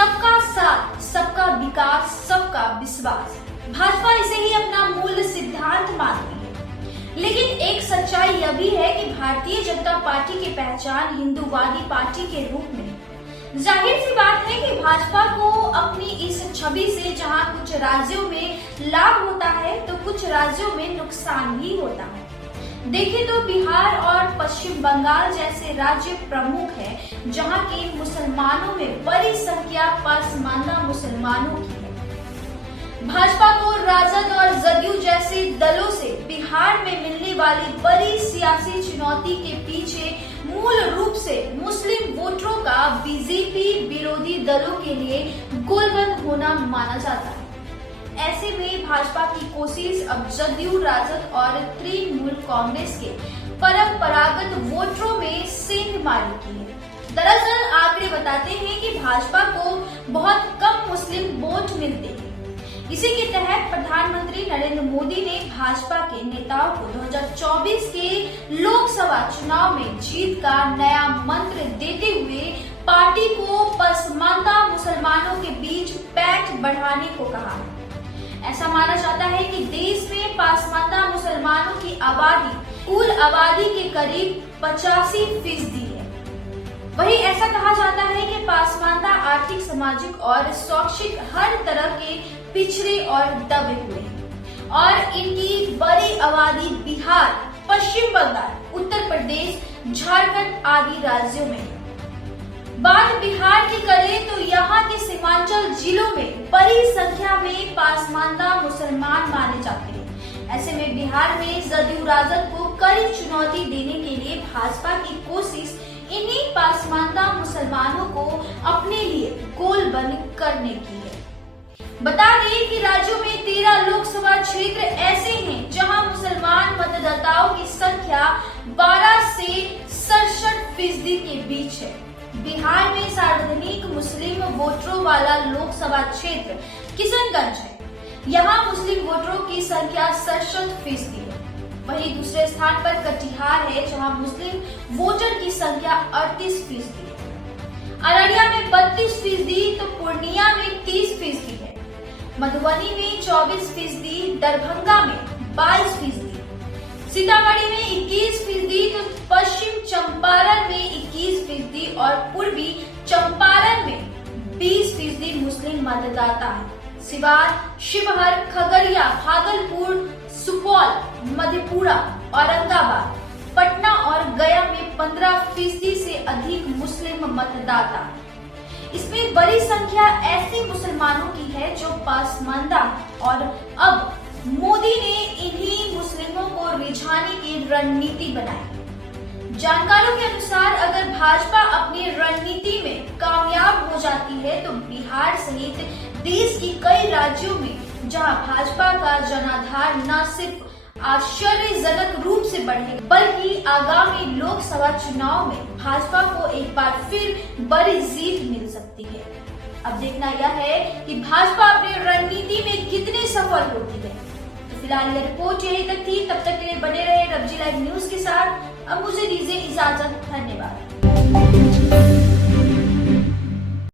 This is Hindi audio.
सबका साथ, सबका विकास, सबका विश्वास। भाजपा इसे ही अपना मूल सिद्धांत मानती है। लेकिन एक सच्चाई यह भी है कि भारतीय जनता पार्टी की पहचान हिंदूवादी पार्टी के रूप में है। जाहिर सी बात है कि भाजपा को अपनी इस छवि से जहां कुछ राज्यों में लाभ होता है तो कुछ राज्यों में नुकसान भी होता है। देखें तो बिहार और पश्चिम बंगाल जैसे राज्य प्रमुख हैं, जहां के मुसलमानों में बड़ी संख्या पसमानदा मुसलमानों की है। भाजपा को राजद और जदयू जैसे दलों से बिहार में मिलने वाली बड़ी सियासी चुनौती के पीछे मूल रूप से मुस्लिम वोटरों का बीजेपी विरोधी दलों के लिए गोलबंद होना माना जाता है। ऐसे में भाजपा की कोशिश अब जदयू, राजद और तृणमूल कांग्रेस के परंपरागत वोटरों में सेंधमारी की है। दरअसल आंकड़े बताते हैं कि भाजपा को बहुत कम मुस्लिम वोट मिलते हैं। इसी के तहत प्रधानमंत्री नरेंद्र मोदी ने भाजपा के नेताओं को 2024 के लोकसभा चुनाव में जीत का नया मंत्र देते हुए पार्टी को पसमानदा मुसलमानों के बीच पैठ बढ़ाने को कहा है। ऐसा माना जाता है कि देश में पसमानदा मुसलमानों की आबादी कुल आबादी के करीब 85% है। वहीं ऐसा कहा जाता है कि पसमानदा आर्थिक, सामाजिक और शैक्षिक हर तरह के पिछड़े और दबे हुए हैं और इनकी बड़ी आबादी बिहार, पश्चिम बंगाल, उत्तर प्रदेश, झारखंड आदि राज्यों में है। बात बिहार की करें तो यहाँ के सीमांचल जिलों में बड़ी संख्या में पसमानदा मुसलमान माने जाते हैं। ऐसे में बिहार में जदयू, राजद को कड़ी चुनौती देने के लिए भाजपा की कोशिश इन्हीं पसमानदा मुसलमानों को अपने लिए गोलबंद करने की है। बता दें कि राज्यों में 13 लोकसभा क्षेत्र ऐसे हैं जहां मुसलमान मतदाताओं की संख्या 12 से 67% के बीच है। बिहार में सर्वाधिक मुस्लिम वोटरों वाला लोकसभा क्षेत्र किशनगंज है। यहाँ मुस्लिम वोटरों की संख्या 67% है। वहीं दूसरे स्थान पर कटिहार है, जहाँ मुस्लिम वोटर की संख्या 38% है। अररिया में 32%, तो पूर्णिया में 30% है। मधुबनी में 24%, दरभंगा में 22%, सीतामढ़ी में 21%, तो पश्चिम चंपारण में 21% और पूर्वी चंपारण में 20% मुस्लिम मतदाता है। सिवान, शिवहर, खगड़िया, भागलपुर, सुपौल, मधेपुरा, औरंगाबाद, पटना और गया में 15% से अधिक मुस्लिम मतदाता है। इसमें बड़ी संख्या ऐसे मुसलमानों की है जो पसमानदा और अब मोदी ने इन्हीं मुस्लिमों को रिझाने की रणनीति बनाई। जानकारों के अनुसार अगर भाजपा अपनी रणनीति में कामयाब हो जाती है तो बिहार सहित देश की कई राज्यों में जहां भाजपा का जनाधार न सिर्फ आश्चर्यजनक रूप से बढ़ेगा बल्कि आगामी लोकसभा चुनाव में भाजपा को एक बार फिर बड़ी जीत मिल सकती है। अब देखना यह है कि भाजपा अपनी रणनीति में कितने सफल होती है। तो फिलहाल यह रिपोर्ट यही तक थी। तब तक के लिए बने रहे रबजी लाइव न्यूज के साथ। अब मुझे दीजिए इजाजत। धन्यवाद।